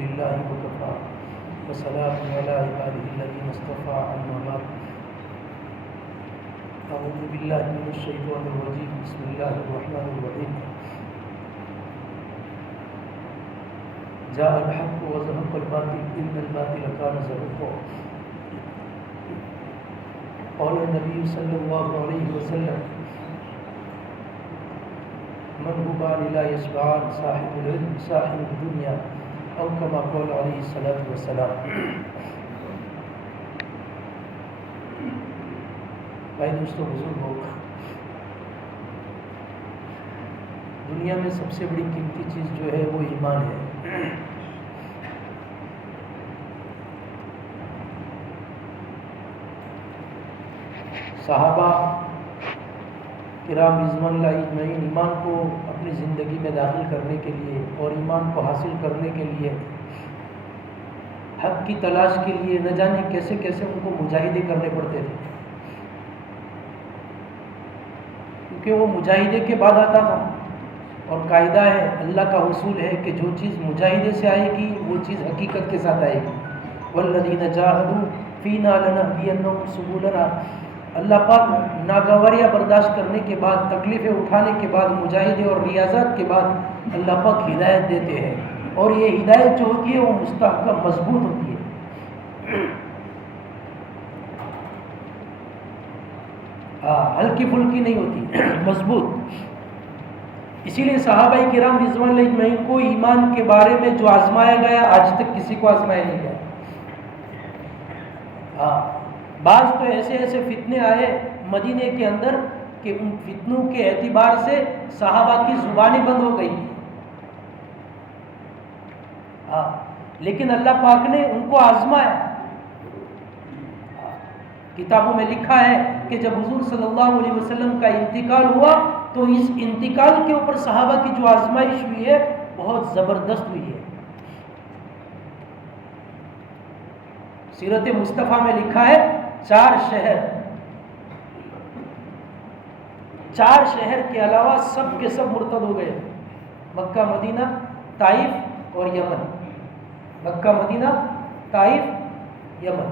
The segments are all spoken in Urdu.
لله وكفى وسلام على عباده الذين اصطفى أما بعد أعوذ بالله من الشيطان الرجيم بسم الله الرحمن الرحيم جاء الحق وزهق الباطل إن الباطل كان زهوقا قال النبي صلى الله عليه وسلم من هبان لا يشبعان صاحب العلم صاحب الدنيا او كما قال علیہ الصلوۃ والسلام۔ بھائی دوستو بزرگوں، دنیا میں سب سے بڑی قیمتی چیز جو ہے وہ ایمان ہے۔ صحابہ کرام رضوان اللہ اجمعین ایمان کو اپنی زندگی میں داخل کرنے کے لیے اور ایمان کو حاصل کرنے کے لیے، حق کی تلاش کے لیے نہ جانے کیسے کیسے ان کو مجاہدے کرنے پڑتے تھے، کیونکہ وہ مجاہدے کے بعد آتا تھا، اور قاعدہ ہے، اللہ کا اصول ہے کہ جو چیز مجاہدے سے آئے گی وہ چیز حقیقت کے ساتھ آئے گی۔ والذین جاہدوا فینا لنہدینہم سبلنا۔ اللہ پاک ناگواریاں برداشت کرنے کے بعد، تکلیفیں اٹھانے کے بعد، مجاہدے اور ریاضات کے بعد اللہ پاک ہدایت دیتے ہیں، اور یہ ہدایت جو ہوتی ہے وہ مستحکم مضبوط ہوتی ہے۔ ہلکی پھلکی نہیں ہوتی، مضبوط۔ اسی لیے صحابہ کرام رضوان اللہ اجمعین کو ایمان کے بارے میں جو آزمایا گیا آج تک کسی کو آزمایا نہیں گیا۔ بعض تو ایسے ایسے فتنے آئے مدینے کے اندر کہ ان فتنوں کے اعتبار سے صحابہ کی زبانیں بند ہو گئی، لیکن اللہ پاک نے ان کو آزمایا۔ کتابوں میں لکھا ہے کہ جب حضور صلی اللہ علیہ وسلم کا انتقال ہوا تو اس انتقال کے اوپر صحابہ کی جو آزمائش ہوئی ہے بہت زبردست ہوئی ہے۔ سیرت مصطفیٰ میں لکھا ہے چار شہر کے علاوہ سب کے سب مرتد ہو گئے، مکہ مدینہ طائف اور یمن۔ مکہ مدینہ طائف یمن،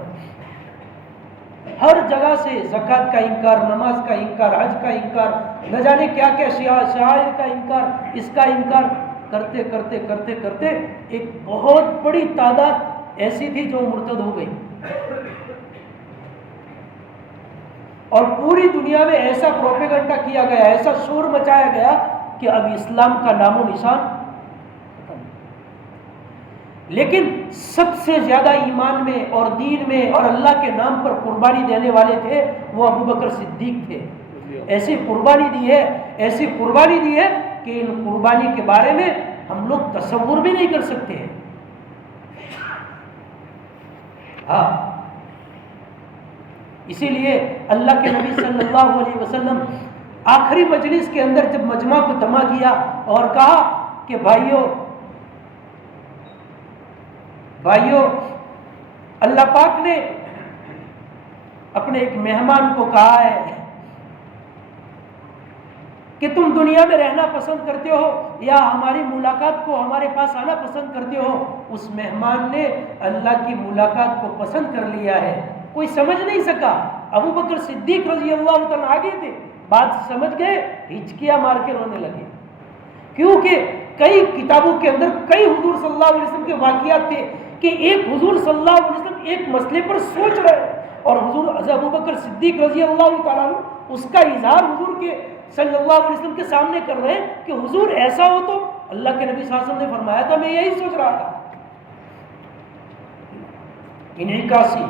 ہر جگہ سے زکوٰۃ کا انکار، نماز کا انکار، حج کا انکار، نہ جانے کیا کیا شعائر کا انکار، اس کا انکار کرتے کرتے کرتے کرتے ایک بہت بڑی تعداد ایسی تھی جو مرتد ہو گئی، اور پوری دنیا میں ایسا پروپیگنڈا کیا گیا، ایسا شور مچایا گیا کہ اب اسلام کا نام و نشان ختم۔ لیکن سب سے زیادہ ایمان میں اور دین میں اور اللہ کے نام پر قربانی دینے والے تھے وہ ابو بکر صدیق تھے۔ ایسی قربانی دی ہے کہ ان قربانی کے بارے میں ہم لوگ تصور بھی نہیں کر سکتے ہیں۔ اسی لیے اللہ کے نبی صلی اللہ علیہ وسلم آخری مجلس کے اندر جب مجمع کو جمع کیا اور کہا کہ بھائیو اللہ پاک نے اپنے ایک مہمان کو کہا ہے کہ تم دنیا میں رہنا پسند کرتے ہو یا ہماری ملاقات کو، ہمارے پاس آنا پسند کرتے ہو؟ اس مہمان نے اللہ کی ملاقات کو پسند کر لیا ہے۔ کوئی سمجھ نہیں سکا، ابو بکر صدیق رضی اللہ تعالیٰ آگے تھے، بات سمجھ گئے، ہچکیاں مار کے رونے لگے، کیونکہ کئی کتابوں کے اندر کئی حضور صلی اللہ علیہ وسلم کے واقعات تھے کہ ایک حضور صلی اللہ علیہ وسلم ایک مسئلے پر سوچ رہے ہیں اور حضور ابو بکر صدیق رضی اللہ تعالیٰ عنہ اس کا اظہار حضور کے صلی اللہ علیہ وسلم کے سامنے کر رہے ہیں کہ حضور ایسا ہو تو اللہ کے نبی صلی اللہ علیہ وسلم نے فرمایا تھا میں یہی سوچ رہا تھا۔ انعکاسی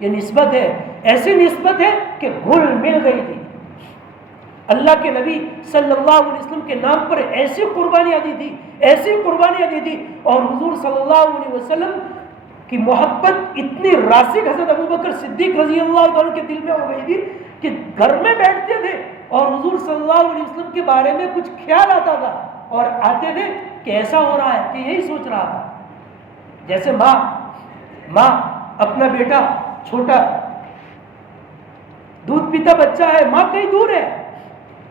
یہ نسبت ہے، ایسی نسبت ہے کہ گھل مل گئی تھی۔ اللہ کے نبی صلی اللہ علیہ وسلم کے نام پر ایسی قربانیاں دی تھی اور حضور صلی اللہ علیہ وسلم کی محبت اتنی راسخ حضرت ابو بکر صدیق رضی اللہ عنہ کے دل میں ہو گئی تھی کہ گھر میں بیٹھتے تھے اور حضور صلی اللہ علیہ وسلم کے بارے میں کچھ خیال آتا تھا اور آتے تھے کہ ایسا ہو رہا ہے کہ یہی سوچ رہا تھا۔ جیسے ماں اپنا بیٹا چھوٹا دودھ پیتا بچہ ہے، ماں کہیں دور ہے،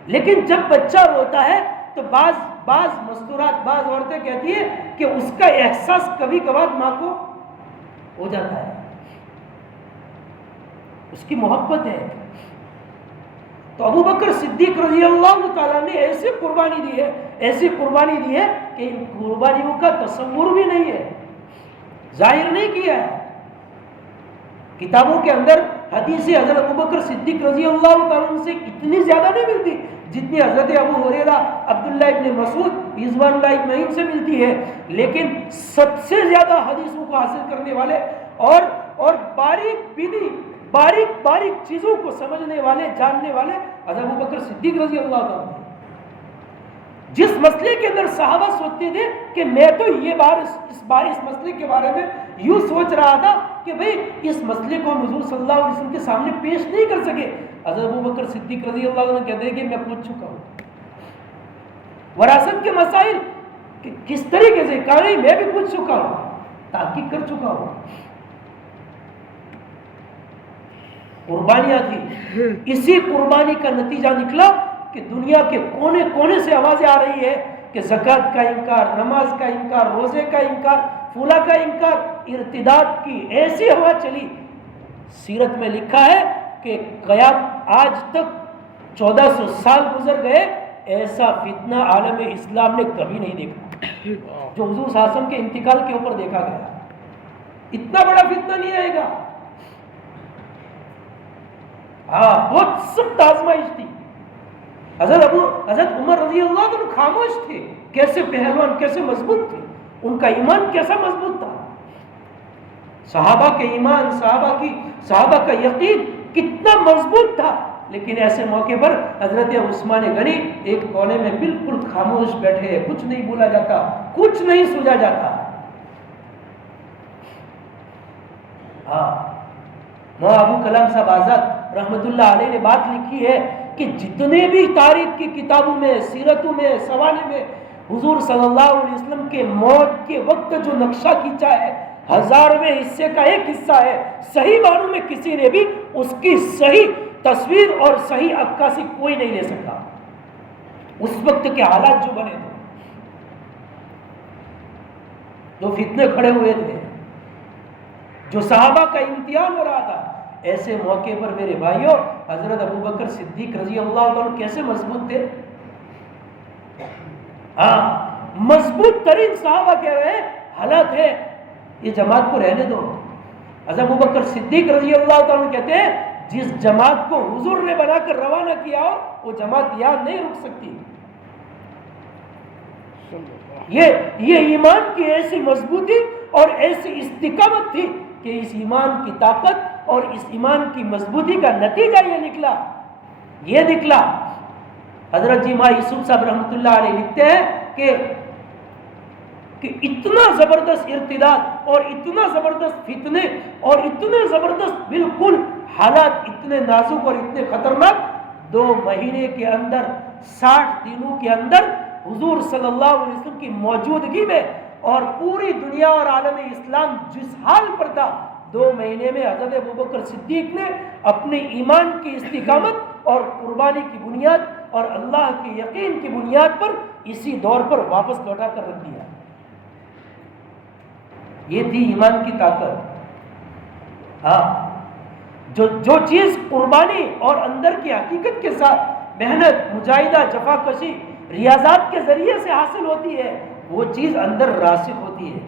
لیکن جب بچہ روتا ہے تو بعض مستورات، بعض عورتیں کہتی ہیں کہ اس کا احساس کبھی کبھار ماں کو ہو جاتا ہے، اس کی محبت ہے۔ تو ابو بکر صدیق رضی اللہ تعالیٰ نے ایسی قربانی دی ہے، ایسی قربانی دی ہے کہ ان قربانیوں کا تصور بھی نہیں ہے، ظاہر نہیں کیا ہے۔ کتابوں کے اندر حدیث حضرت ابو بکر صدیق رضی اللہ تعالیٰ سے اتنی زیادہ نہیں ملتی جتنی حضرت ابو ہریرہ، عبداللہ ابن مسعود، رضوان اللہ اجمعین سے ملتی ہے، لیکن سب سے زیادہ حدیثوں کو حاصل کرنے والے اور باریک چیزوں کو سمجھنے والے، جاننے والے حضرت ابو بکر صدیق رضی اللہ تعالیٰ عنہ۔ جس مسئلے کے اندر صحابہ سوچتے تھے کہ میں تو اس مسئلے کے بارے میں یوں سوچ رہا تھا کہ بھئی اس مسئلے کو حضور صلی اللہ علیہ وسلم کے سامنے پیش نہیں کر سکے، حضرت ابو بکر صدیق رضی اللہ عنہ کہتے ہیں کہ میں پوچھ چکا ہوں۔ وراثت کے مسائل کہ کس طریقے سے، کہا نہیں میں بھی پوچھ چکا ہوں، تحقیق کر چکا ہوں۔ قربانیاں تھی، اسی قربانی کا نتیجہ نکلا کہ دنیا کے کونے کونے سے آوازیں آ رہی ہے کہ زکوٰۃ کا انکار، نماز کا انکار، روزے کا انکار، فلاں کا انکار، ارتداد کی ایسی ہوا چلی۔ سیرت میں لکھا ہے کہ آج تک 1400 سال گزر گئے، ایسا فتنہ عالم اسلام نے کبھی نہیں دیکھا جو حضور صلی اللہ علیہ وسلم کے انتقال کے اوپر دیکھا گیا۔ اتنا بڑا فتنہ نہیں آئے گا۔ بہت سخت آزمائش تھی۔ حضرت عمر رضی اللہ عنہ خاموش تھے، کیسے پہلوان، کیسے مضبوط تھے، ان کا ایمان کیسا مضبوط تھا، صحابہ کے ایمان، صحابہ کا یقین کتنا مضبوط تھا، لیکن ایسے موقع پر حضرت عثمان غنی ایک کونے میں بالکل خاموش بیٹھے، کچھ نہیں بولا جاتا، کچھ نہیں سوچا جاتا۔ مولانا ابو کلام صاحب آزاد رحمت اللہ علیہ نے بات لکھی ہے کہ جتنے بھی تاریخ کی کتابوں میں، سیرتوں میں، سوانے میں حضور صلی اللہ علیہ وسلم کے موت کے وقت جو نقشہ کھینچا ہے، 1000ویں حصے کا ایک حصہ ہے، صحیح معنوں میں کسی نے بھی اس کی صحیح تصویر اور صحیح عکاسی کوئی نہیں لے سکا۔ اس وقت کے حالات جو بنے تھے، جو فتنے کھڑے ہوئے تھے، جو صحابہ کا امتحان ہو رہا تھا، ایسے موقع پر میرے بھائیوں حضرت ابو بکر صدیق رضی اللہ عنہ کیسے مضبوط تھے؟ مضبوط ترین صحابہ کہہ رہے ہیں حالات ہے، یہ جماعت کو رہنے دو۔ حضرت ابو بکر صدیق رضی اللہ عنہ کہتے ہیں جس جماعت کو حضور نے بنا کر روانہ کیا ہو وہ جماعت یاد نہیں رک سکتی۔ یہ ایمان کی ایسی مضبوطی اور ایسی استقامت تھی کہ اس ایمان کی طاقت اور اس ایمان کی مضبوطی کا نتیجہ یہ نکلا۔ حضرت جی ماں یوسف صاحب رحمۃ اللہ علیہ لکھتے ہیں کہ اتنا زبردست ارتداد اور اتنا زبردست فتنے اور اتنے زبردست بالکل حالات اتنے نازک اور اتنے خطرناک، 2 مہینے کے اندر 60 دنوں کے اندر حضور صلی اللہ علیہ وسلم کی موجودگی میں اور پوری دنیا اور عالم اسلام جس حال پر تھا، 2 مہینے میں حضرت ابوبکر صدیق نے اپنے ایمان کی استقامت اور قربانی کی بنیاد اور اللہ کے یقین کی بنیاد پر اسی دور پر واپس لوٹا کر رکھ دیا۔ یہ تھی ایمان کی طاقت۔ جو چیز قربانی اور اندر کی حقیقت کے ساتھ محنت، مجاہدہ، جفا کشی، ریاضات کے ذریعے سے حاصل ہوتی ہے، وہ چیز اندر راسخ ہوتی ہے۔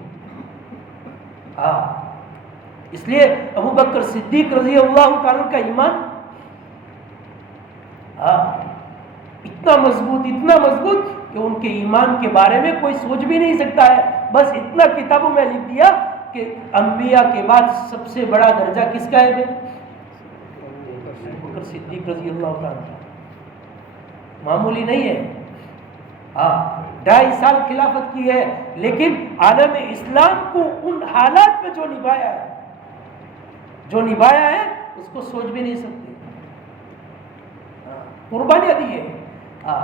اس لیے ابو بکر صدیق رضی اللہ تعالیٰ کا ایمان اتنا مضبوط کہ ان کے ایمان کے بارے میں کوئی سوچ بھی نہیں سکتا ہے۔ بس اتنا کتابوں میں لکھ دیا کہ انبیاء کے بعد سب سے بڑا درجہ کس کا ہے؟ ابو بکر صدیق رضی اللہ تعالیٰ، معمولی نہیں ہے۔ 2.5 سال خلافت کی ہے، لیکن عالم اسلام کو ان حالات میں جو نبھایا ہے اس کو سوچ بھی نہیں سکتے۔ قربانیاں دی ہے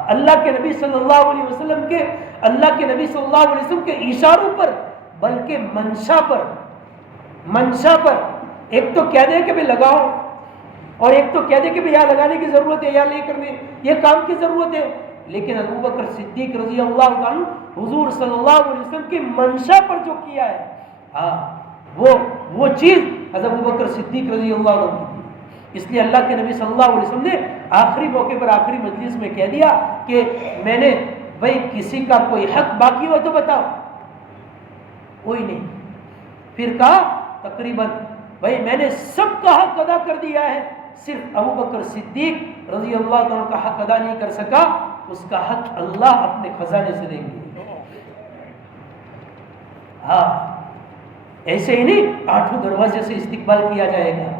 اللہ کے نبی صلی اللہ علیہ وسلم کے اشاروں پر، بلکہ منشا پر۔ ایک تو کہہ دے کہ بھی لگاؤ، اور ایک تو کہہ دے کہ یہاں لگانے کی ضرورت ہے، یہاں لے کرنے یہ کام کی ضرورت ہے، لیکن ابو بکر صدیق رضی اللہ عنہ حضور صلی اللہ علیہ وسلم کی منشا پر جو کیا ہے، ہاں وہ چیز حضرت ابو بکر صدیق رضی اللہ عنہ کی تھی۔ اس لیے اللہ کے نبی صلی اللہ علیہ وسلم نے آخری موقع پر آخری مجلس میں کہہ دیا کہ میں نے بھائی کسی کا کوئی حق باقی ہو تو بتاؤ، کوئی نہیں۔ پھر کہا تقریباً بھائی میں نے سب کا حق ادا کر دیا ہے، صرف ابو بکر صدیق رضی اللہ عنہ کا حق ادا نہیں کر سکا، اس کا حق اللہ اپنے خزانے سے دیں گے۔ ہاں ایسے ہی نہیں 8 دروازے سے استقبال کیا جائے گا،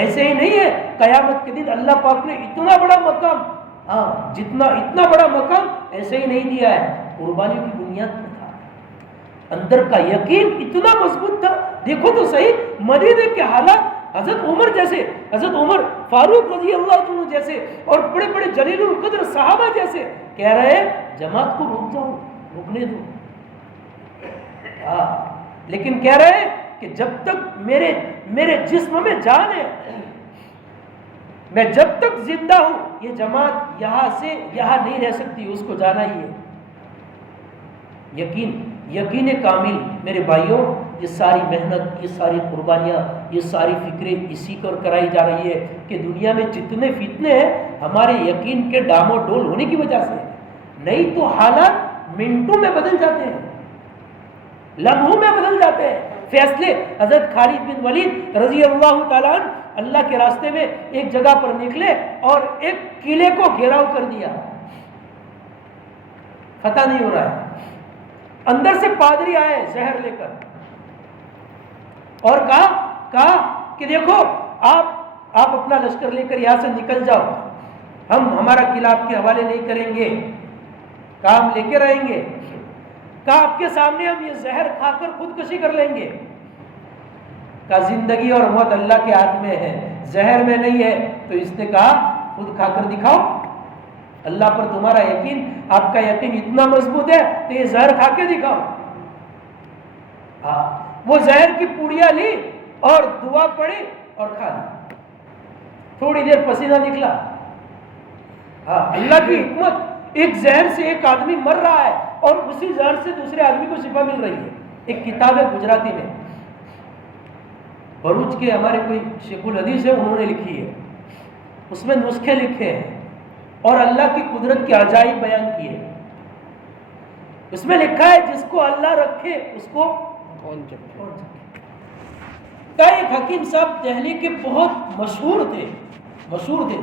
ایسے ہی نہیں ہے قیامت کے دن اللہ پاک نے اتنا بڑا مقام، ہاں اتنا بڑا مقام ایسے ہی نہیں دیا ہے، قربانیوں کی بنیاد پر تھا، اندر کا یقین اتنا مضبوط تھا۔ دیکھو تو صحیح مدینے کے حالات، حضرت عمر جیسے، حضرت عمر فاروق رضی اللہ عنہ جیسے اور بڑے بڑے جلیل القدر صحابہ جیسے کہہ رہے ہیں جماعت کو روک جاؤ، رکنے دو، لیکن کہہ رہے ہیں کہ جب تک میرے جسم میں جان ہے، میں جب تک زندہ ہوں یہ جماعت یہاں سے یہاں نہیں رہ سکتی، اس کو جانا ہی ہے۔ یقین کامل میرے بھائیوں، یہ ساری محنت، یہ ساری قربانیاں، یہ ساری فکریں اسی پر کرائی جا رہی ہے کہ دنیا میں جتنے فتنے ہیں ہمارے یقین کے ڈام و ڈول ہونے کی وجہ سے، نہیں تو حالات منٹوں میں بدل جاتے ہیں، لمحوں میں بدل جاتے ہیں۔ فیصلے حضرت خالد بن ولید رضی اللہ تعالیٰ عنہ اللہ کے راستے میں ایک جگہ پر نکلے اور ایک قلعے کو گھیراؤ کر دیا، فتح نہیں ہو رہا ہے، اندر سے پادری آئے زہر لے کر اور کہا کہ دیکھو آپ اپنا لشکر لے کر یہاں سے نکل جاؤ، ہم ہمارا قلعہ آپ کے حوالے نہیں کریں گے، کام لے کے رہیں گے، کہا آپ کے سامنے ہم یہ زہر کھا کر خودکشی کر لیں گے، کہا زندگی اور موت اللہ کے ہاتھ میں ہے، زہر میں نہیں ہے۔ تو اس نے کہا خود کھا کر دکھاؤ، اللہ پر تمہارا یقین، آپ کا یقین اتنا مضبوط ہے تو یہ زہر کھا کے دکھاؤ۔ وہ زہر کی پوڑیاں لی اور دعا پڑھی اور کھا لی، تھوڑی دیر پسینہ نکلا، اللہ کی حکمت، ایک زہر سے ایک آدمی مر رہا ہے اور اسی زہر سے دوسرے آدمی کو شفا مل رہی ہے۔ ایک کتاب ہے گجراتی میں، بروچ کے ہمارے کوئی شیخ الحدیث ہے، انہوں نے لکھی ہے، اس میں نسخے لکھے ہیں اور اللہ کی قدرت کے عجائب بیان کیے۔ اس میں لکھا ہے جس کو اللہ رکھے اس کو کون چکے۔ ایک حکیم صاحب دہلی کے بہت مشہور تھے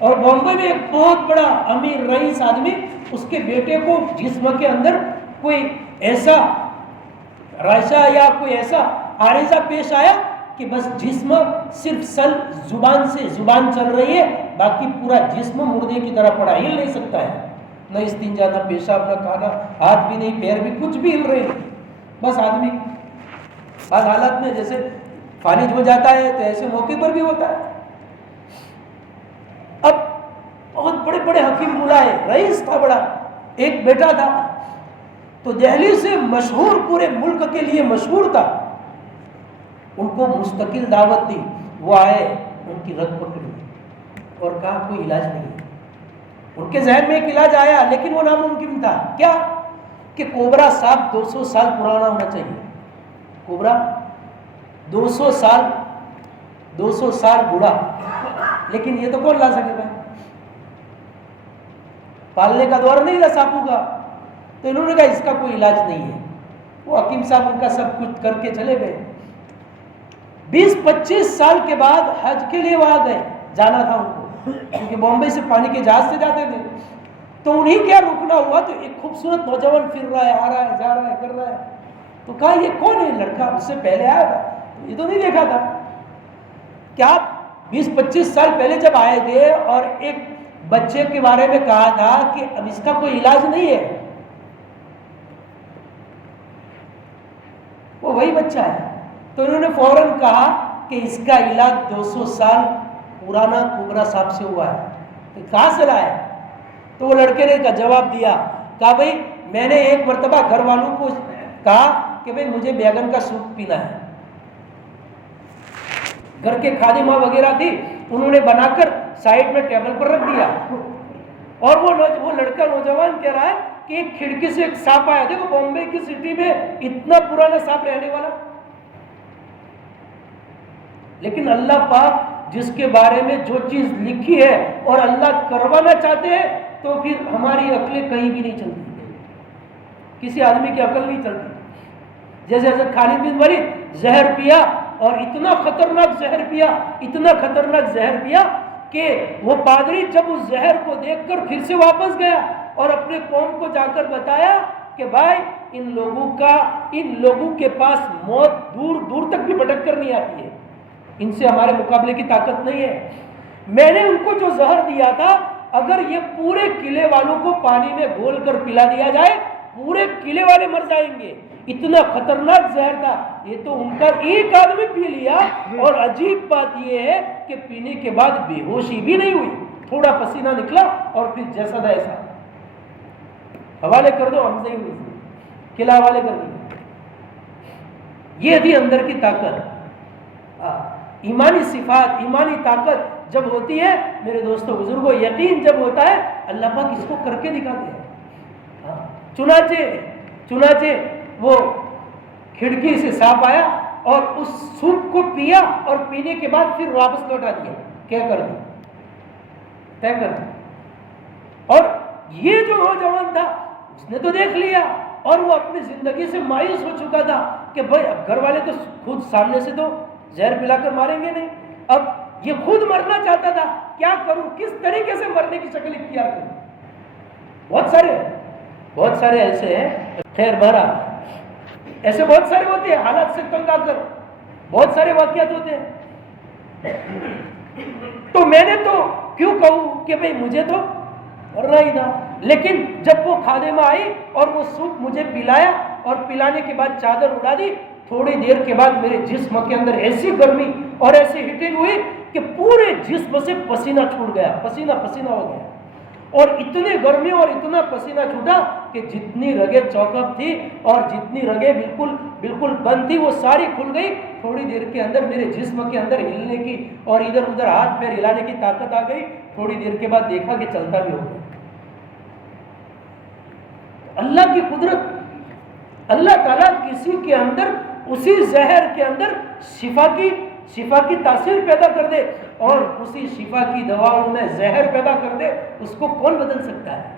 اور بامبے میں ایک بہت بڑا امیر رئیس آدمی، اس کے بیٹے کو جسم کے اندر کوئی ایسا رائشہ یا کوئی ایسا عارضہ پیش آیا کہ بس جسم صرف زبان چل رہی ہے، باقی پورا جسم مردے کی طرح پڑا، ہل نہیں سکتا ہے، نہ استنجا، نہ پیشاب، نہ کھانا، ہاتھ بھی نہیں، پیر بھی، کچھ بھی ہل رہے ہیں، بس آدمی بعض حالات میں جیسے فالج ہو جاتا ہے تو ایسے موقع پر بھی ہوتا ہے۔ اب بہت بڑے بڑے حکیم بلائے، رئیس تھا بڑا، ایک بیٹا تھا تو دہلی سے مشہور، پورے ملک کے لیے مشہور تھا، ان کو مستقل دعوت دی، وہ آئے، ان کی رگ پکڑی اور کہا کوئی علاج نہیں ہے۔ ان کے ذہن میں ایک علاج آیا لیکن وہ ناممکن تھا، کیا کہ کوبرا سانپ 200 سال پرانا ہونا چاہیے، کوبرا 200 سال بوڑھا، لیکن یہ تو کون لا سکے گا، پالنے کا دور نہیں تھا سانپوں کا، تو انہوں نے کہا اس کا کوئی علاج نہیں ہے۔ وہ حکیم صاحب ان کا سب کچھ کر کے چلے گئے۔ 20-25 سال کے بعد حج کے لیے وہاں گئے، جانا تھا ان کو، کیونکہ بامبے سے پانی کے جہاز سے جاتے تھے، تو انہیں کیا رکنا ہوا تو ایک خوبصورت نوجوان پھر رہا ہے، آ رہا ہے، جا رہا ہے، کر رہا ہے، تو کہا یہ کون ہے لڑکا، اس سے پہلے آیا تھا، یہ تو نہیں دیکھا تھا کہ آپ 20-25 سال پہلے جب آئے تھے اور ایک بچے کے بارے میں کہا تھا کہ اب اس کا کوئی علاج نہیں ہے، وہ وہی بچہ ہے۔ تو انہوں نے فوراً کہا کہ اس کا علاج 200 سال پرانا کوبرا سانپ سے ہوا ہے، تو کہاں سے لائے؟ تو وہ لڑکے نے جواب دیا، کہا بھائی میں نے ایک مرتبہ گھر والوں کو کہا کہ بھائی مجھے بیگن کا سوپ پینا ہے، گھر کے خادمہ وغیرہ تھی، انہوں نے بنا کر سائڈ میں ٹیبل پر رکھ دیا، اور وہ لڑکا نوجوان کہہ رہا ہے کہ ایک کھڑکی سے ایک سانپ آیا. دیکھو بامبے کی سٹی میں اتنا پرانا سانپ رہنے والا، لیکن اللہ پاک جس کے بارے میں جو چیز لکھی ہے اور اللہ کروانا چاہتے ہیں تو پھر ہماری عقلیں کہیں بھی نہیں چلتی، کسی آدمی کی عقل نہیں چلتی. جیسے حضرت خالد بن ولید زہر پیا، اور اتنا خطرناک زہر پیا، اتنا خطرناک زہر پیا کہ وہ پادری جب اس زہر کو دیکھ کر پھر سے واپس گیا اور اپنے قوم کو جا کر بتایا کہ بھائی ان لوگوں کے پاس موت دور دور تک بھی بھٹک کر نہیں آتی ہے، ان سے ہمارے مقابلے کی طاقت نہیں ہے. میں نے ان کو جو زہر دیا تھا، اگر یہ پورے قلعے والوں کو پانی میں گھول کر پلا دیا جائے پورے قلعے والے مر جائیں گے، اتنا خطرناک زہر تھا. یہ تو ان کا ایک آدمی پی لیا، اور عجیب بات یہ ہے کہ پینے کے بعد بے ہوشی بھی نہیں ہوئی، تھوڑا پسینہ نکلا اور پھر جیسا تھا ایسا. حوالے کر دو ہم سے ہی قلعہ حوالے کر دو. یہ بھی اندر کی طاقت، ایمانی صفات، ایمانی طاقت جب ہوتی ہے میرے دوستوں بزرگوں، یقین جب ہوتا ہے اللہ پاک اس کو کر کے دکھاتے ہیں. چنانچہ وہ کھڑکی سے سانپ آیا اور اس سوپ کو پیا، اور پینے کے بعد پھر واپس لوٹا دیا. کیا کر دیا؟ اور یہ جو نوجوان تھا اس نے تو دیکھ لیا، اور وہ اپنی زندگی سے مایوس ہو چکا تھا کہ بھائی اب گھر والے تو خود سامنے سے تو زہر پلا کر ماریں گے نہیں، اب یہ خود مرنا چاہتا تھا، کیا کروں، کس طریقے سے مرنے کی شکل اختیار کروں. بہت سارے ایسے ہیں، خیر بہرحال ایسے بہت سارے ہوتے ہیں، حالات سے تنگ آ کر بہت سارے واقعات ہوتے ہیں. تو میں نے تو کیوں کہوں کہ بھئی مجھے تو مرنا ہی تھا. لیکن جب وہ خادمہ آئی اور وہ سوپ مجھے پلایا، اور پلانے کے بعد چادر اڑا دی، تھوڑی دیر کے بعد میرے جسم کے اندر ایسی گرمی اور ایسی ہیٹنگ ہوئی کہ پورے جسم سے پسینہ چھوٹ گیا، پسینہ ہو گیا. اور اتنی گرمی اور اتنا پسینہ چھوٹا کہ جتنی رگیں چوکب تھی اور جتنی رگیں بالکل بند تھی وہ ساری کھل گئی. تھوڑی دیر کے اندر میرے جسم کے اندر ہلنے کی اور ادھر ادھر ہاتھ پیر ہلانے کی طاقت آ گئی. تھوڑی دیر کے بعد دیکھا کہ چلتا بھی ہو گیا. اللہ کی قدرت، اللہ تعالیٰ کسی کے اندر اسی زہر کے اندر شفا کی تاثیر پیدا کر دے، اور اسی شفا کی دواؤں میں زہر پیدا کر دے، اس کو کون بدل سکتا ہے؟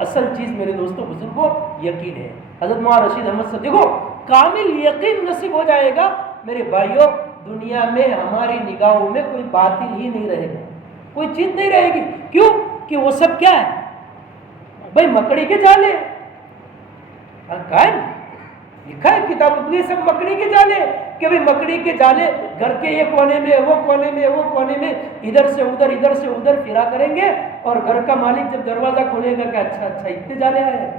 اصل چیز میرے دوستوں بزرگوں یقین ہے. حضرت مولانا رشید احمد سے دیکھو، کامل یقین نصیب ہو جائے گا میرے بھائیوں، دنیا میں ہماری نگاہوں میں کوئی باطل ہی نہیں رہے گا، کوئی چیز نہیں رہے گی. کیوں کہ وہ سب کیا ہے بھائی؟ مکڑی کے جالے. لکھا ہے کتاب میں سب مکڑی کے جالے، کہ بھئی مکڑی کے جالے گھر کے یہ کونے میں وہ کونے میں ادھر سے ادھر پھرا کریں گے، اور گھر کا مالک جب دروازہ کھولے گا کہ اچھا اتنے جالے آئے،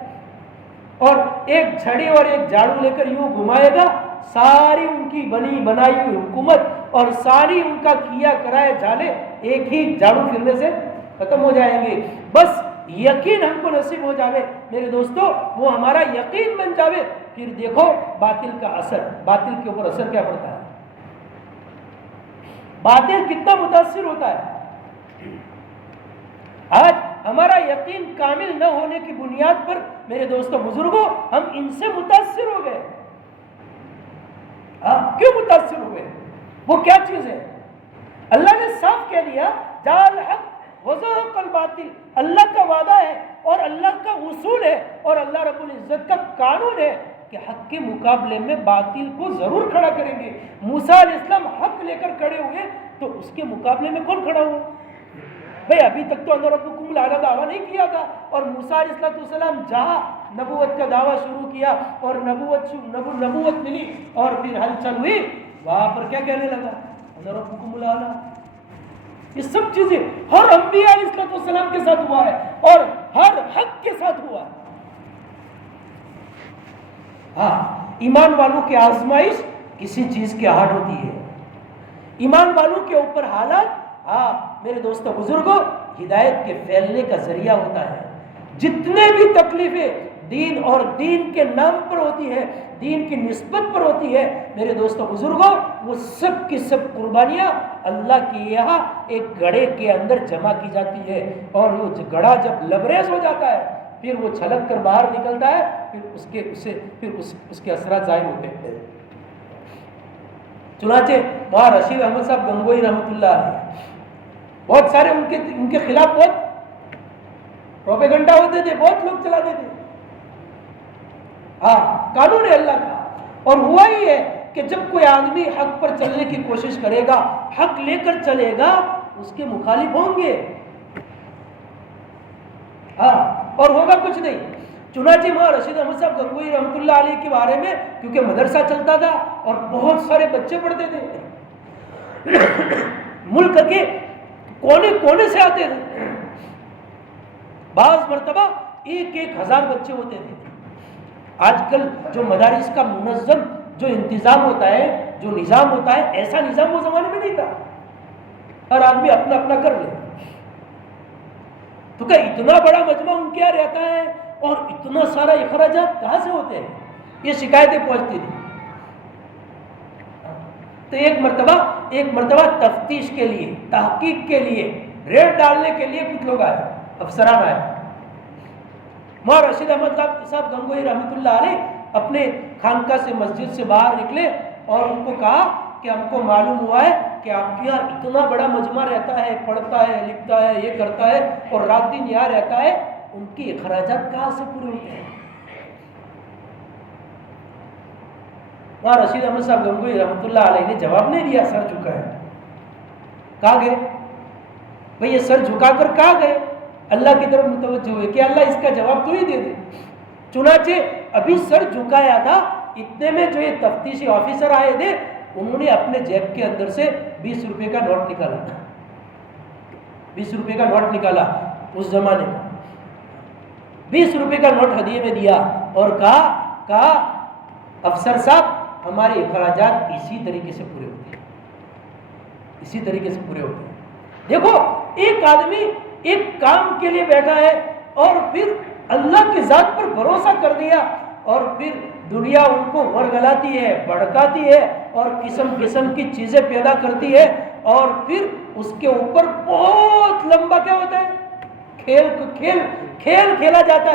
اور ایک چھڑی اور ایک جھاڑو لے کر یوں گھمائے گا، ساری ان کی بنائی ہوئی حکومت اور ساری ان کا کیا کرائے جالے ایک ہی جھاڑو پھرنے سے ختم ہو جائیں گے. بس یقین ہم کو نصیب ہو جاوے میرے دوستوں، وہ ہمارا یقین بن جاوے، پھر دیکھو باطل کا اثر، باطل کے اوپر اثر کیا پڑتا ہے، باطل کتنا متاثر ہوتا ہے. آج ہمارا یقین کامل نہ ہونے کی بنیاد پر میرے دوستوں بزرگوں ہم ان سے متاثر ہو گئے. کیوں متاثر ہوئے؟ وہ کیا چیز ہے؟ اللہ نے صاف کہہ دیا جال حق وزهق الباطل. اللہ کا وعدہ ہے اور اللہ کا اصول ہے اور اللہ رب العزت کا قانون ہے کہ حق کے مقابلے میں باطل کو ضرور کھڑا کریں گے. موسیٰ علیہ السلام حق لے کر کھڑے ہوئے تو اس کے مقابلے میں کون کھڑا ہوا؟ بھئی ابھی تک تو انا ربکم الاعلی دعویٰ نہیں کیا تھا، اور موسیٰ علیہ السلام جہاں نبوت کا دعویٰ شروع کیا اور نبوت ملی اور پھر ہلچل ہوئی، وہاں پر کیا کہنے لگا؟ انا ربکم الاعلی. یہ سب چیزیں ہر انبیاء علیہ السلام کے ساتھ ہوا ہے اور ہر حق کے ساتھ ہوا ہے. ایمان والوں کی آزمائش کسی چیز کی آہٹ ہوتی ہے. ایمان والوں کے اوپر حالات میرے دوستوں بزرگوں ہدایت کے پھیلنے کا ذریعہ ہوتا ہے. جتنے بھی تکلیفیں دین اور دین کے نام پر ہوتی ہے، دین کی نسبت پر ہوتی ہے، میرے دوستوں بزرگوں، وہ سب کی سب قربانیاں اللہ کے یہاں ایک گڑھے کے اندر جمع کی جاتی ہے، اور وہ گڑھا جب لبریز ہو جاتا ہے پھر وہ چھلک کر باہر نکلتا ہے، پھر اس کے اثرات ظاہر ہوتے ہیں۔ چنانچہ وہاں رشید احمد صاحب گنگوئی رحمۃ اللہ علیہ، بہت سارے ان کے خلاف بہت پروپیگنڈا ہوتے تھے، بہت لوگ چلاتے تھے، ہاں قانون ہے اللہ کا، اور ہوا ہی ہے کہ جب کوئی آدمی حق پر چلنے کی کوشش کرے گا، حق لے کر چلے گا، اس کے مخالف ہوں گے، ہاں، اور ہوگا کچھ نہیں۔ چنانچہ وہاں رشید احمد صاحب گنگوئی رحمۃ اللہ علیہ کے بارے میں، کیونکہ مدرسہ چلتا تھا اور بہت سارے بچے پڑھتے تھے، ملک کے کونے کونے سے آتے تھے، بعض مرتبہ 1,000 بچے ہوتے تھے۔ آج کل جو مدارس کا منظم جو انتظام ہوتا ہے، جو نظام ہوتا ہے، ایسا نظام وہ زمانے میں نہیں تھا، ہر آدمی اپنا اپنا کر لے، تو کیا اتنا بڑا مجمع ان کے یہاں رہتا ہے اور اتنا سارا اخراجات کہاں سے ہوتے ہیں؟ یہ شکایتیں پہنچتی تھی۔ تو ایک مرتبہ تفتیش کے لیے، تحقیق کے لیے، ریڈ ڈالنے کے لیے کچھ لوگ آئے، افسران آئے۔ مولانا رشید احمد صاحب گنگوئی رحمۃ اللہ علیہ اپنے خانقاہ سے، مسجد سے باہر نکلے اور ان کو کہا کہ ہم کو معلوم ہوا ہے کہ آپ کے یہاں اتنا بڑا مجمع رہتا ہے، پڑھتا ہے، لکھتا ہے، یہ کرتا ہے اور رات دن یہاں رہتا ہے، ان کی اخراجات کہاں سے پورے ہوتے ہیں؟ وہاں رشید احمد صاحب گنگوئی رحمۃ اللہ علیہ نے جواب نہیں دیا، سر جھکا ہے۔ کہاں گئے بھئی؟ یہ سر جھکا کر کہاں گئے؟ اللہ کی طرف متوجہ ہوئے کہ اللہ اس کا جواب تو ہی دے دے۔ چنانچہ ابھی سر جھکایا تھا، اتنے میں جو یہ تفتیشی آفیسر آئے تھے، انہوں نے اپنے جیب کے اندر سے 20 روپے کا نوٹ نکالا، 20 روپے کا نوٹ نکالا، اس زمانے کا 20 روپے کا نوٹ ہدیے میں دیا اور کہا افسر صاحب ہمارے اخراجات اسی طریقے سے پورے ہوتے ہیں، اسی طریقے سے پورے ہوتے ہیں۔ دیکھو، ایک آدمی ایک کام کے لیے بیٹھا ہے اور پھر اللہ کی ذات پر بھروسہ کر دیا، اور پھر دنیا ان کو ورگلاتی ہے، بھڑکاتی ہے اور قسم قسم کی چیزیں پیدا کرتی ہے، اور پھر اس کے اوپر بہت لمبا کیا ہوتا ہے، کھیل کھیلا جاتا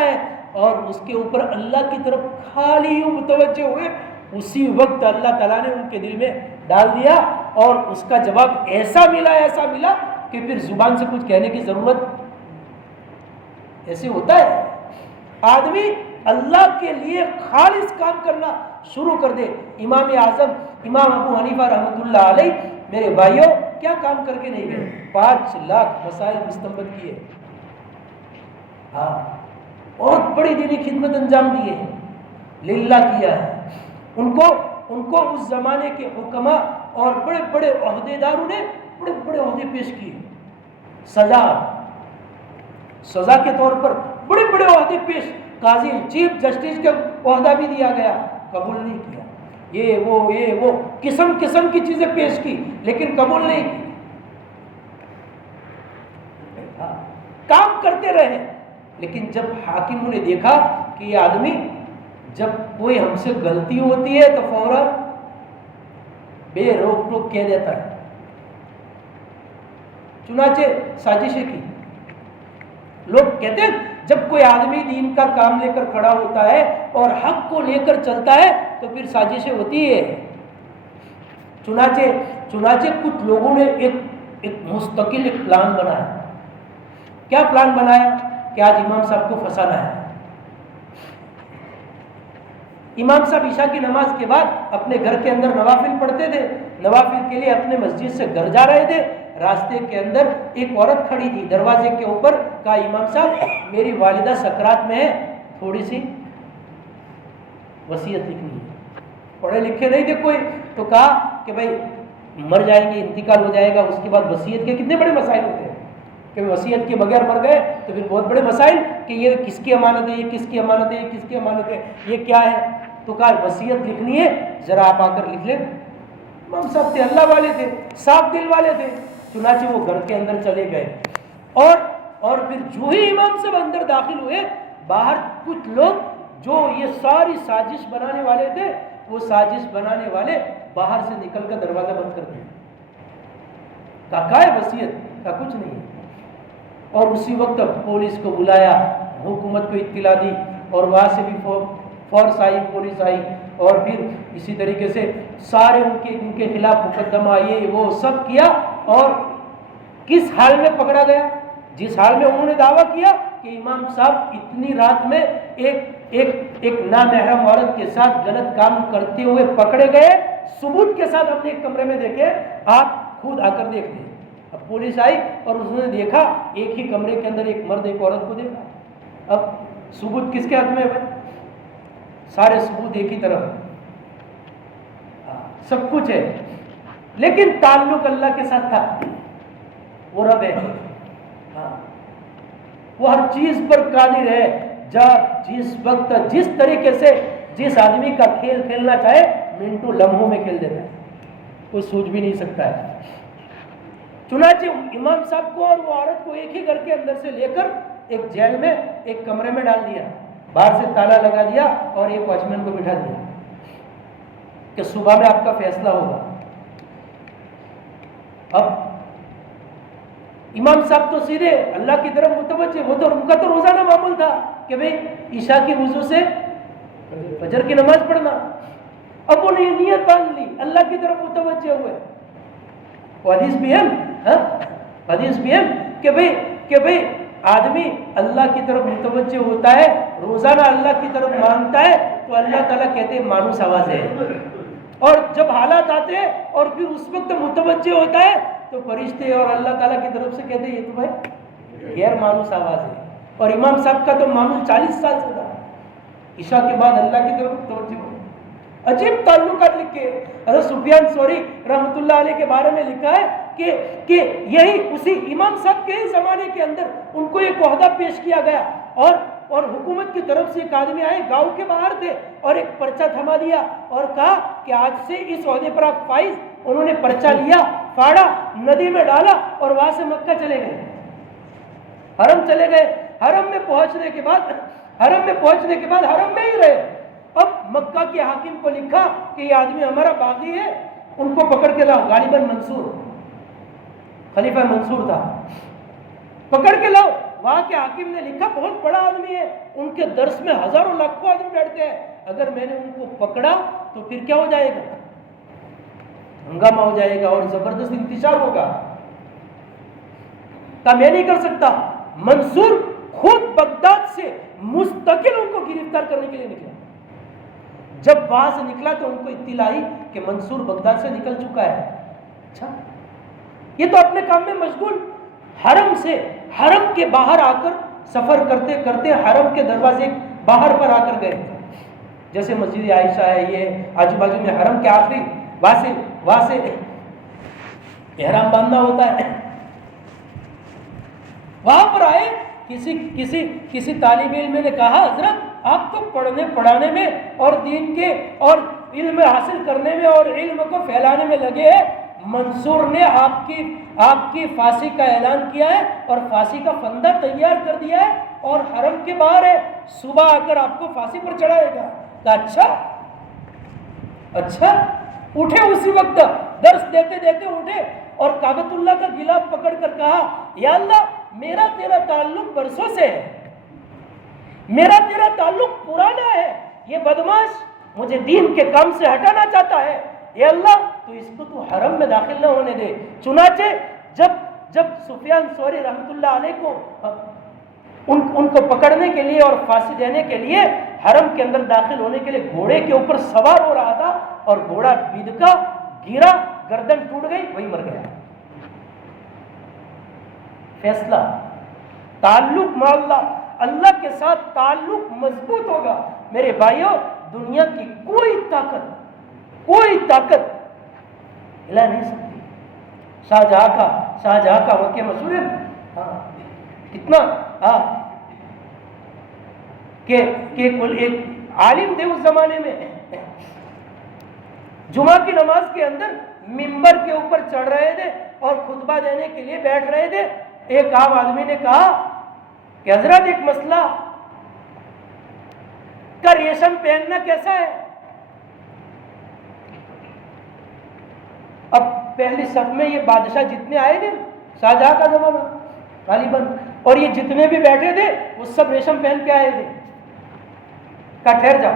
ہے، اور اس کے اوپر اللہ کی طرف خالی یوں متوجہ ہوئے، اسی وقت اللہ تعالیٰ نے ان کے دل میں ڈال دیا، اور اس کا جواب ایسا ملا کہ پھر زبان سے کچھ کہنے کی ضرورت، ایسے ہوتا ہے۔ آدمی اللہ کے لیے خالص کام کرنا شروع کر دے۔ امام اعظم امام ابو حنیفہ رحمۃ اللہ علیہ، میرے بھائیوں، کیا کام کر کے نہیں گئے؟ 5 لاکھ مسائل مستنبط کیے، ہاں، بہت بڑی دینی خدمت انجام دی ہے، للہ کیا ہے۔ ان کو اس زمانے کے حکماء اور بڑے بڑے عہدے داروں نے بڑے بڑے عہدے پیش کیے، سزا کے طور پر بڑے بڑے عہدے پیش، قاضی چیف جسٹس کا عہدہ بھی دیا گیا، قبول نہیں کیا، یہ وہ قسم کی چیزیں پیش کی، لیکن قبول نہیں کی، کام کرتے رہے۔ لیکن جب حاکموں نے دیکھا کہ یہ آدمی جب کوئی ہم سے غلطی ہوتی ہے تو فوراً بے روک ٹوک کہہ دیتا ہے، چنانچہ سازشیں کی۔ لوگ کہتے ہیں جب کوئی آدمی دین کا کام لے کر کھڑا ہوتا ہے اور حق کو لے کر چلتا ہے تو پھر سازشیں ہوتی ہے۔ چنانچہ کچھ لوگوں نے ایک مستقل ایک پلان بنایا۔ کیا پلان بنایا؟ کہ آج امام صاحب کو پھنسانا ہے۔ امام صاحب عشاء کی نماز کے بعد اپنے گھر کے اندر نوافل پڑھتے تھے، نوافل کے لیے اپنے مسجد سے گھر جا رہے تھے، راستے کے اندر ایک عورت کھڑی تھی دروازے کے اوپر، کہا امام صاحب میری والدہ سکرات میں ہے، تھوڑی سی وصیت لکھنی ہے۔ پڑھے لکھے نہیں تھے کوئی، تو کہا کہ بھائی مر جائیں گے، انتقال ہو جائے گا، اس کے بعد وصیت کے کتنے بڑے مسائل ہوتے ہیں کہ وصیت کے بغیر مر گئے تو پھر بہت بڑے مسائل کہ یہ کس کی امانت ہے، یہ کس کی امانت ہے، یہ کس کی امانت ہے، یہ کیا ہے۔ تو کہا وصیت لکھنی ہے، ذرا آپ آ کر لکھ لیں۔ امام صاحب تھے، اللہ والے تھے، صاف دل والے تھے، چنانچہ وہ گھر کے اندر چلے گئے، اور پھر جو ہی امام صاحب اندر داخل ہوئے، باہر کچھ لوگ جو یہ ساری سازش بنانے والے تھے، وہ سازش بنانے والے باہر سے نکل کر دروازہ بند کر دیا. کہا ہے وصیت کا کچھ نہیں. اور اسی وقت پولیس کو بلایا، حکومت کو اطلاع دی، اور وہاں سے بھی فورس آئی، پولیس آئی، اور پھر اسی طریقے سے سارے ان کے خلاف مقدمہ یہ وہ سب کیا. اور کس حال میں پکڑا گیا؟ جس حال میں انہوں نے دعویٰ کیا کہ امام صاحب اتنی رات میں ایک نامحرم عورت کے ساتھ غلط کام کرتے ہوئے پکڑے گئے، ثبوت کے ساتھ اپنے ایک کمرے میں دیکھے، آپ خود آ کر دیکھ لیں. اب پولیس آئی اور اس نے دیکھا ایک ہی کمرے کے اندر ایک مرد ایک عورت کو دیکھا. اب ثبوت کس کے ہاتھ میں ہے؟ سارے ثبوت ایک ہی طرف ہے، سب کچھ ہے، لیکن تعلق اللہ کے ساتھ تھا. وہ رب ہے، وہ ہر چیز پر قادر ہے. جس وقت جس طریقے سے جس آدمی کا کھیل کھیلنا چاہے منٹوں لمحوں میں کھیل دیتا ہے، کوئی سوچ بھی نہیں سکتا ہے. چنانچہ امام صاحب کو اور وہ عورت کو ایک ہی گھر کے اندر سے لے کر ایک جیل میں ایک کمرے میں ڈال دیا، باہر سے تالا لگا دیا اور ایک واچمین کو بٹھا دیا کہ صبح میں آپ کا فیصلہ ہوگا. اب امام صاحب تو سیدھے اللہ کی طرف متوجہ، وہ تو ان کا تو روزانہ معمول تھا کہ بھئی عشاء کی وضو سے فجر کی نماز پڑھنا. اب انہوں نے نیت باندھ لی، اللہ کی طرف متوجہ ہوئے. وہ حدیث بھی ہے، حدیث بھی ہے کہ بھئی آدمی اللہ کی طرف متوجہ ہوتا ہے، روزانہ اللہ کی طرف مانگتا ہے، تو اللہ تعالیٰ کہتے ہیں مانوس آواز ہے. اور جب حالات آتے ہیں اور پھر اس وقت متوجہ ہوتا ہے تو فرشتے اور اللہ تعالیٰ کی طرف سے کہتے ہیں یہ تو بھائی غیر مانوس آواز ہے. اور امام صاحب کا تو معمول 40 سال سے تھا، عشاء کے بعد اللہ کی طرف متوجہ ہو. عجیب تعلقات لکھے. حضرت سفیان ثوری رحمۃ اللہ علیہ کے بارے میں لکھا ہے کہ یہی اسی امام صاحب کے زمانے کے اندر ان کو ایک عہدہ پیش کیا گیا، اور حکومت کی طرف سے ایک آدمی آئے، گاؤں کے باہر تھے، اور ایک پرچہ تھما دیا اور کہا کہ آج سے اس عہدے پر آپ فائز. انہوں نے پرچہ لیا، پھاڑا، ندی میں ڈالا اور وہاں سے مکہ چلے گئے، حرم چلے گئے. حرم میں پہنچنے کے بعد حرم میں ہی رہے. اب مکہ کے حاکم کو لکھا کہ یہ آدمی ہمارا باغی ہے، ان کو پکڑ کے لاؤ. غالباً منصور، خلیفہ منصور تھا، پکڑ کے لاؤ. وہاں کے حاکم نے لکھا بہت بڑا آدمی ہے، ان کے درس میں ہزاروں لاکھوں آدمی بیٹھتے ہیں، اگر میں نے ان کو پکڑا تو پھر کیا ہو جائے گا؟ ہنگامہ ہو جائے گا اور زبردست انتشار ہوگا. میں نہیں کر سکتا. منصور خود بغداد سے مستقل ان کو گرفتار کرنے کے لیے نکلا. جب وہاں سے نکلا تو ان کو اطلاع آئی کہ منصور بغداد سے نکل چکا ہے. اچھا، یہ تو اپنے کام میں مشغول. حرم کے باہر آ کر سفر کرتے کرتے حرم کے دروازے باہر پر آ کر گئے. جیسے مسجد عائشہ ہے، یہ آجو باجو میں حرم کے آخری وہاں سے احرام باندھنا ہوتا ہے. وہاں پر آئے. کسی طالب علم نے کہا حضرت آپ تو پڑھنے پڑھانے میں اور دین کے اور علم حاصل کرنے میں اور علم کو پھیلانے میں لگے ہیں، منصور نے آپ کی پھانسی کا اعلان کیا ہے اور پھانسی کا فندہ تیار کر دیا ہے اور حرم کے باہر ہے، صبح آ کر آپ کو پھانسی پر چڑھائے گا. اچھا. اٹھے اسی وقت، درس دیتے دیتے اٹھے اور کعبۃ اللہ کا غلاف پکڑ کر کہا یا اللہ میرا تیرا تعلق برسوں سے ہے، میرا تیرا تعلق پرانا ہے، یہ بدماش مجھے دین کے کام سے ہٹانا چاہتا ہے، اے اللہ تو اس کو تو حرم میں داخل نہ ہونے دے. چنانچہ جب سفیان ثوری رحمۃ اللہ علیہ کو ان کو پکڑنے کے لیے اور پھانسی دینے کے لیے حرم کے اندر داخل ہونے کے لیے گھوڑے کے اوپر سوار ہو رہا تھا اور گھوڑا بدکا، گرا، گردن ٹوٹ گئی، وہی مر گیا. فیصلہ تعلق مع اللہ کے ساتھ تعلق مضبوط ہوگا. میرے بھائیوں، دنیا کی کوئی طاقت ہلا نہیں سکتی. شاہجہاں کا واقعہ مشہور ہے، کتنا کہ ایک عالم تھے اس زمانے میں، جمعہ کی نماز کے اندر منبر کے اوپر چڑھ رہے تھے اور خطبہ دینے کے لیے بیٹھ رہے تھے. ایک عام آدمی نے کہا کہ حضرت ایک مسئلہ کا ریشم پہننا کیسا ہے؟ اب پہلی صف میں یہ بادشاہ جتنے آئے تھے، شاہجہاں کا زمانہ غالباً، اور یہ جتنے بھی بیٹھے تھے وہ سب ریشم پہن کے آئے تھے. کہا ٹھہر جاؤ.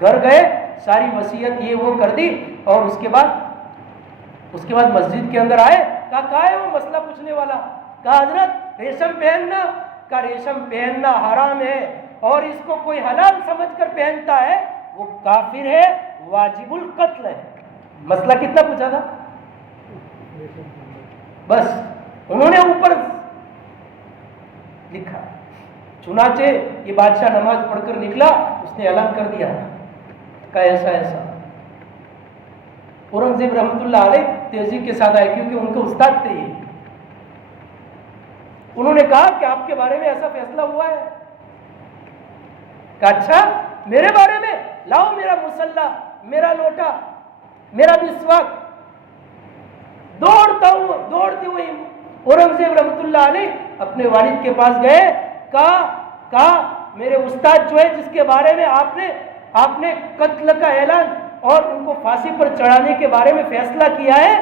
گھر گئے، ساری وصیت یہ وہ کر دی، اور اس کے بعد مسجد کے اندر آئے. کہا ہے وہ مسئلہ پوچھنے والا؟ کہا حضرت ریشم پہننا. کہا ریشم پہننا حرام ہے، اور اس کو کوئی حلال سمجھ کر پہنتا ہے وہ کافر ہے، واجب القتل ہے. مسئلہ کتنا پوچھا تھا؟ بس انہوں نے اوپر لکھا. چنانچہ یہ بادشاہ نماز پڑھ کر نکلا، اس نے اعلان کر دیا کہ ایسا ایسا. اورنگزیب رحمۃ اللہ علیہ تیزی کے ساتھ آئے، کیونکہ ان کے استاد تھے یہ. انہوں نے کہا کہ آپ کے بارے میں ایسا فیصلہ ہوا ہے. کہا اچھا میرے بارے میں؟ لاؤ میرا مسلح، میرا لوٹا، میرا مسواک. دوڑتے ہوئے اورنگزیب رحمۃ اللہ علیہ اپنے والد کے پاس گئے. کہا میرے استاد جو ہے جس کے بارے میں آپ نے قتل کا اعلان اور ان کو پھانسی پر چڑھانے کے بارے میں فیصلہ کیا ہے،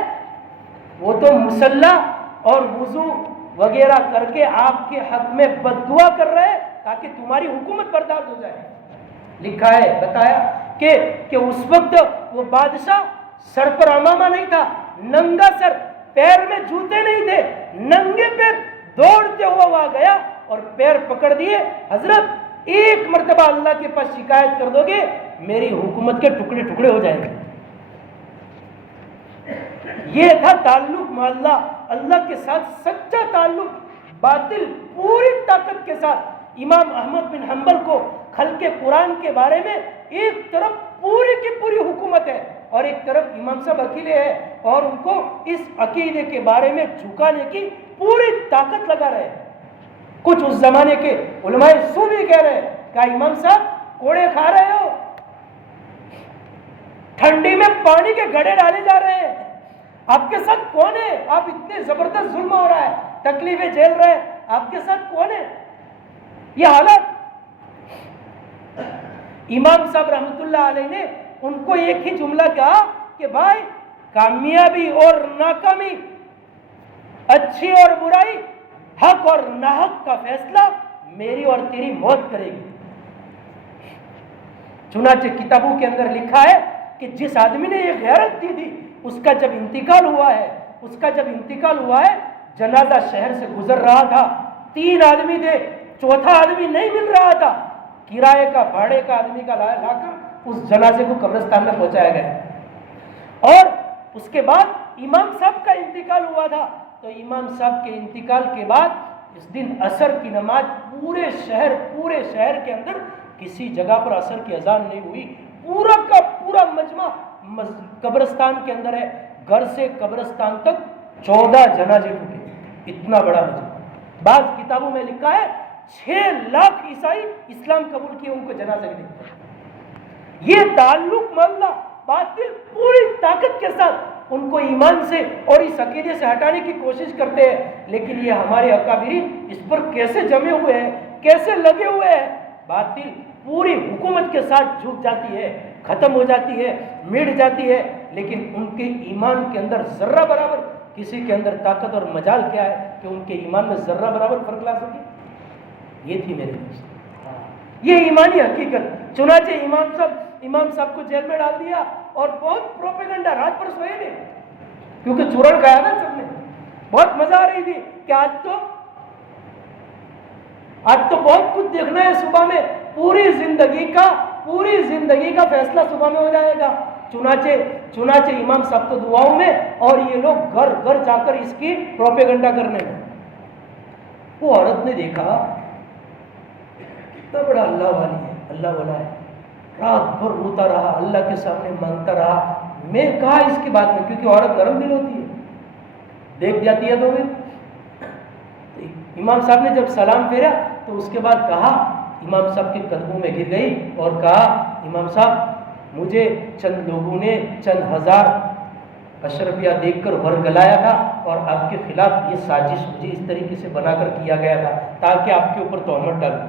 وہ تو مسلح اور وضو وغیرہ کر کے آپ کے حق میں بد دعا کر رہے ہیں تاکہ تمہاری حکومت برداشت ہو جائے. لکھا ہے، بتایا کہ اس وقت وہ بادشاہ سر پر عمامہ نہیں تھا، ننگا سر، پیر میں جوتے نہیں تھے، ننگے پیر دوڑتے ہوا وہاں گیا اور پیر پکڑ دیے. حضرت ایک مرتبہ اللہ کے پاس شکایت کر دو گے میری حکومت کے ٹکڑے ٹکڑے ہو جائیں گے. یہ تھا تعلق مع اللہ کے ساتھ سچا تعلق. باطل پوری طاقت کے ساتھ. امام احمد بن حنبل کو خلق قرآن کے بارے میں ایک طرف پوری کی پوری حکومت ہے اور ایک طرف امام صاحب اکیلے ہیں، اور ان کو اس عقیدے کے بارے میں جھکانے کی پوری طاقت لگا رہے. کچھ اس زمانے کے علماء سو بھی کہہ رہے ہیں کہ امام صاحب کوڑے کھا رہے ہو، ٹھنڈی میں پانی کے گھڑے ڈالے جا رہے ہیں، آپ کے ساتھ کون ہے؟ آپ اتنے زبردست ظلم ہو رہا ہے، تکلیفیں جھیل رہے ہیں، آپ کے ساتھ کون ہے؟ یہ حالت. امام صاحب رحمۃ اللہ علیہ نے ان کو ایک ہی جملہ کہا کہ بھائی کامیابی اور ناکامی، اچھی اور برائی، حق اور ناحق کا فیصلہ میری اور تیری موت کرے گی. چنانچہ کتابوں کے اندر لکھا ہے کہ جس آدمی نے یہ غیرت دی تھی اس کا جب انتقال ہوا ہے جنازہ شہر سے گزر رہا تھا. 3 آدمی تھے، چوتھا آدمی نہیں مل رہا تھا. کرائے کا بھاڑے کا آدمی کا لا کر اس جنازے کو قبرستان میں پہنچایا گیا. اور اس کے بعد امام صاحب کا انتقال ہوا تھا. تو امام صاحب کے انتقال کے بعد اس دن عصر کی نماز پورے شہر کے اندر کسی جگہ پر عصر کی اذان نہیں ہوئی. پورا کا پورا مجمع قبرستان کے اندر ہے. گھر سے قبرستان تک 14 جنازے ٹوٹے. اتنا بڑا مجمع. بعض کتابوں میں لکھا ہے 6 لاکھ عیسائی اسلام قبول کیے ان کو جنازہ کے دن. یہ تعلق مع اللہ باطل پوری طاقت کے ساتھ ان کو ایمان سے اور اس عقیدے سے ہٹانے کی کوشش کرتے ہیں. لیکن یہ ہمارے اکابرین اس پر کیسے جمے ہوئے ہیں، کیسے لگے ہوئے ہیں. باطل پوری حکومت کے ساتھ جھک جاتی ہے، ختم ہو جاتی ہے، مٹ جاتی ہے، لیکن ان کے ایمان کے اندر ذرہ برابر کسی کے اندر طاقت اور مجال کیا ہے کہ ان کے ایمان میں ذرہ برابر فرق لا سکے. یہ تھی میرے دوست، یہ ایمانی حقیقت. چنانچہ امام صاحب کو جیل میں ڈال دیا اور بہت پروپیگنڈا، رات پر سوئے نہیں کیونکہ چورن گیا نا سب نے. بہت مزہ آ رہی تھی کہ آج تو بہت کچھ دیکھنا ہے. صبح میں پوری زندگی کا فیصلہ صبح میں ہو جائے گا. چنانچہ امام صاحب تو دعاؤں میں اور یہ لوگ گھر گھر جا کر اس کی پروپیگنڈا کرنے میں. وہ عورت نے دیکھا کتنا بڑا اللہ والی ہے، اللہ والا ہے. رات بھر روتا رہا، اللہ کے سامنے مانگتا رہا. میں کہا اس کی بات میں، کیونکہ عورت نرم دل ہوتی ہے، دیکھ جاتی ہے. تو امام صاحب نے جب سلام پھیرا تو اس کے بعد کہا، امام صاحب کے قدموں میں گر گئی اور کہا امام صاحب مجھے چند لوگوں نے چند ہزار اشرفیہ دیکھ کر ورگلایا تھا اور آپ کے خلاف یہ سازش مجھے اس طریقے سے بنا کر کیا گیا تھا تاکہ آپ کے اوپر تہمت ڈالوں،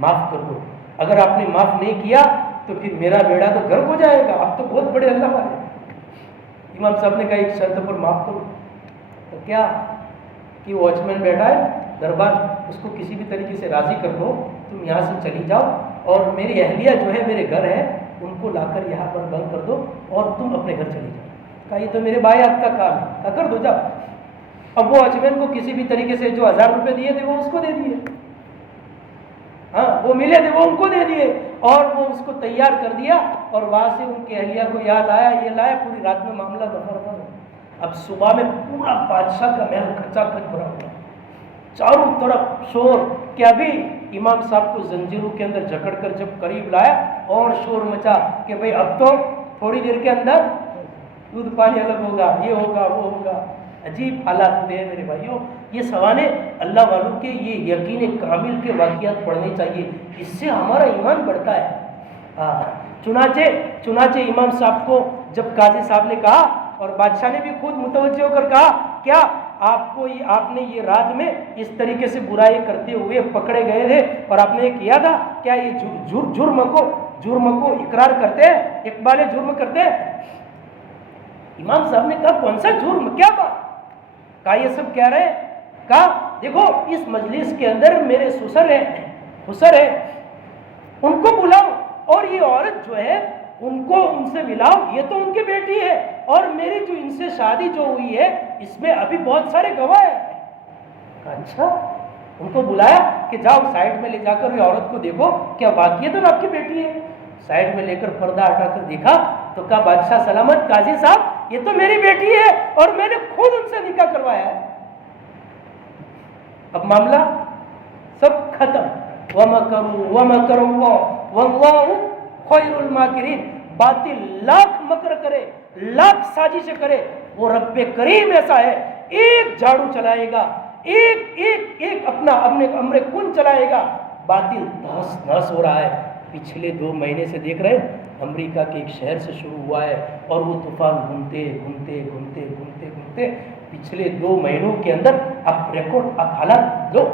معاف کر دو. اگر آپ نے معاف نہیں کیا تو پھر میرا بیڑا تو گرک ہو جائے گا، آپ تو بہت بڑے اللہ والے۔ امام صاحب نے کہا ایک شرط پر معاف کرو، تو کیا کہ واچ مین بیٹھا ہے دربار، اس کو کسی بھی طریقے سے راضی کر دو، تم یہاں سے چلی جاؤ اور میری اہلیہ جو ہے میرے گھر ہے ان کو لا کر یہاں پر بند کر دو اور تم اپنے گھر چلی جاؤ۔ کہا یہ تو میرے بھائی آپ کا کام ہے، کہا کر دو جاؤ۔ اب وہ واچ مین کو کسی بھی طریقے سے جو 1000 روپے دیے تھے وہ اس کو دے دیے، ہاں وہ ملے تھے وہ ان کو دے دیے، اور وہ اس کو تیار کر دیا اور وہاں سے ان کی اہلیہ کو یاد آیا، یہ لایا، پوری رات میں معاملہ دفع رفع ہو۔ اب صبح میں پورا بادشاہ کا محل کھچا کھچ بھرا ہوا، چاروں طرف شور کہ ابھی امام صاحب کو زنجیروں کے اندر جکڑ کر جب قریب لایا اور شور مچا کہ بھئی اب تو تھوڑی دیر کے اندر دودھ پانی الگ ہوگا، یہ ہوگا وہ ہوگا۔ عجیب حالات ہوتے ہیں میرے بھائیوں، یہ سوانے اللہ والوں کے یہ یقین کامل کے واقعات پڑھنے چاہیے، اس سے ہمارا ایمان بڑھتا ہے۔ چنانچہ امام صاحب کو جب قاضی صاحب نے کہا اور بادشاہ نے بھی خود متوجہ ہو کر کہا کیا آپ نے یہ رات میں اس طریقے سے برائی کرتے ہوئے پکڑے گئے تھے اور آپ نے یہ کیا تھا، کیا یہ جرم کو اقرار کرتے ہیں، اقبال جرم کرتے ہیں؟ امام صاحب نے کہا کون سا جرم، کیا بات؟ کہا یہ سب کہہ رہے ہیں، کہا دیکھو اس مجلس کے اندر میرے خسر ہے، ان کو بلاؤ اور یہ عورت جو ہے ان کو ان سے ملاؤ، یہ تو ان کی بیٹی ہے، اور میری جو ان سے شادی جو ہوئی ہے اس میں ابھی بہت سارے گواہ ہیں۔ کہا اچھا، ان کو بلایا کہ جاؤ سائڈ میں لے جا کر یہ عورت کو دیکھو کیا واقعی تو آپ کی بیٹی ہے۔ سائڈ میں لے کر پردہ ہٹا کر دیکھا تو کہا بادشاہ سلامت، قاضی صاحب یہ تو میری بیٹی ہے اور میں نے خود ان سے نکاح کروایا ہے۔ اب معاملہ سب ختم۔ وَمَكَرُوا وَمَكَرَ اللَّهُ وَاللَّهُ خَيْرُ الْمَاكِرِينَ، باطل لاکھ مکر کرے، لاکھ سازشیں کرے، وہ رب کریم ایسا ہے ایک جھاڑو چلائے گا، ایک اپنا امر کن چلائے گا، باطل تہس نہس ہو رہا ہے۔ پچھلے 2 مہینے سے دیکھ رہے ہیں امریکہ کے ایک شہر سے شروع ہوا ہے اور وہ طوفان گھومتے پچھلے 2 مہینوں کے اندر اب ریکارڈ، اب حالات دو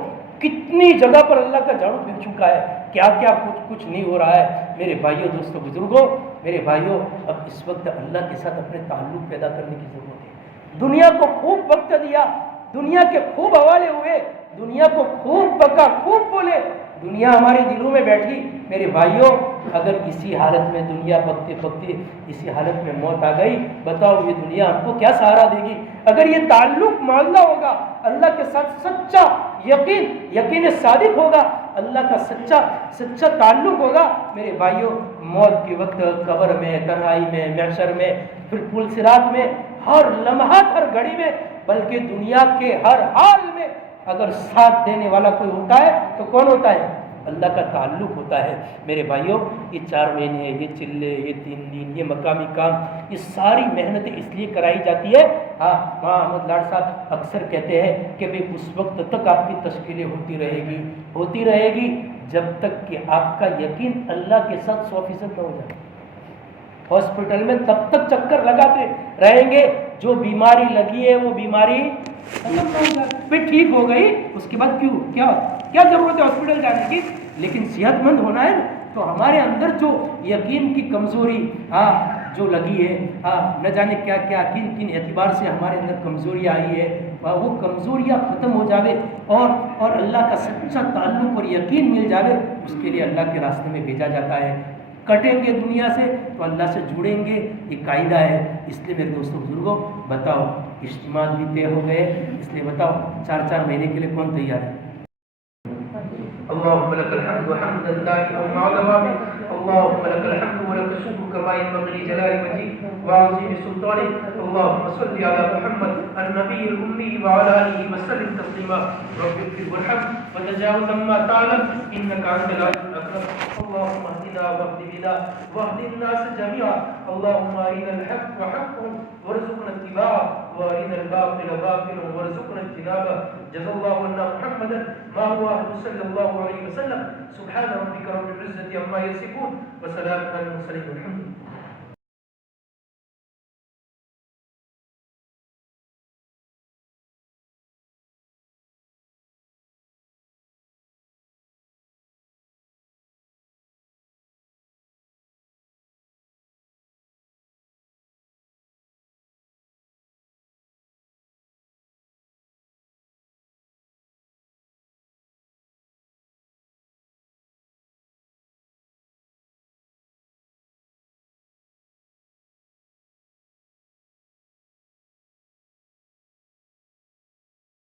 کتنی جگہ پر اللہ کا جھاڑو پھر چکا ہے، کیا کچھ نہیں ہو رہا ہے۔ میرے بھائیوں دوستوں بزرگوں، میرے بھائیوں اب اس وقت اللہ کے ساتھ اپنے تعلق پیدا کرنے کی ضرورت ہے۔ دنیا کو خوب وقت دیا، دنیا کے خوب حوالے ہوئے، دنیا کو خوب بکا، خوب بولے، دنیا ہمارے دلوں میں بیٹھی۔ میرے بھائیوں اگر اسی حالت میں دنیا بکتے اسی حالت میں موت آ گئی، بتاؤ یہ دنیا ہم کو کیا سہارا دے گی؟ اگر یہ تعلق معاملہ ہوگا اللہ کے ساتھ، سچا یقین صادق ہوگا، اللہ کا سچا تعلق ہوگا، میرے بھائیوں موت کے وقت قبر میں، تنہائی میں، محشر میں، پھر پل صراط میں، ہر لمحات، ہر گھڑی میں، بلکہ دنیا کے ہر حال میں اگر ساتھ دینے والا کوئی ہوتا ہے تو کون ہوتا ہے؟ اللہ کا تعلق ہوتا ہے۔ میرے بھائیوں یہ 4 مہینے، یہ چلے، یہ 3 دن، یہ مقامی کام، یہ ساری محنتیں اس لیے کرائی جاتی ہے۔ ہاں وہاں احمد لاڈ صاحب اکثر کہتے ہیں کہ بھئی اس وقت تک آپ کی تشکیلیں ہوتی رہے گی جب تک کہ آپ کا یقین اللہ کے ساتھ 100% نہ ہو جائے۔ ہاسپٹل میں تب تک چکر لگاتے رہیں گے جو بیماری لگی ہے وہ بیماری پھر ٹھیک ہو گئی، اس کے بعد کیا ضرورت ہے ہاسپٹل جانے کی؟ لیکن صحت مند ہونا ہے تو ہمارے اندر جو یقین کی کمزوری جو لگی ہے، نہ جانے کیا کن اعتبار سے ہمارے اندر کمزوری آئی ہے، وہ کمزوریاں ختم ہو جاوے اور اللہ کا سچا تعلق اور یقین مل جاوے، اس کے لیے اللہ کے راستے میں بھیجا جاتا ہے۔ کٹیں گے دنیا سے تو اللہ سے جڑیں گے، یہ قاعدہ ہے۔ اس لیے میرے دوستوں بزرگوں بتاؤ، اجتماع بھی طے ہو گئے، اس لیے بتاؤ 4 مہینے کے لیے کون تیار ہے؟ اللهم لك الحمد حمدا دائما مع دوامه، اللهم لك الحمد ولك الشكر كما ينبغي لجلال وجهك وعظيم سلطانك، اللهم صل على محمد النبي الأمي وعلى آله وسلم تسليما، رب اغفر وارحم وتجاوز عما تعلم إنك أنت العليم الأكرم، اللهم اهدنا واهد بنا واهد الناس جميعا، اللهم أرنا الحق حقا وارزقنا اتباعه وأرنا الباطل باطلا وارزقنا اجتنابه، جزا الله عنا محمدا ما هو أهله صلى الله عليه وسلم، سبحان ربك رب العزة عما يصفون وسلام على المرسلين والحمد لله۔